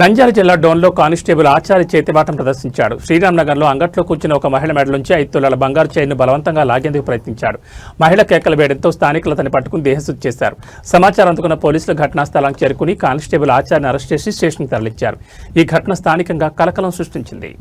నంద్యాల జిల్లా డోన్లో కానిస్టేబుల్ ఆచారి చేతివాటం ప్రదర్శించాడు. శ్రీరామ్నగర్లో అంగట్లో కూర్చున్న ఒక మహిళ మెడ నుంచి 5 తులాల బంగారు చైన్ను బలవంతంగా లాగేందుకు ప్రయత్నించాడు. మహిళ కేకలు వేయడంతో స్థానికులు అతన్ని పట్టుకుని దేహశుద్ధి చేశారు. సమాచారం అందుకున్న పోలీసులు ఘటనా స్థలానికి చేరుకుని కానిస్టేబుల్ ఆచారిని అరెస్ట్ చేసి స్టేషన్కు తరలించారు. ఈ ఘటన స్థానికంగా కలకలం సృష్టించింది.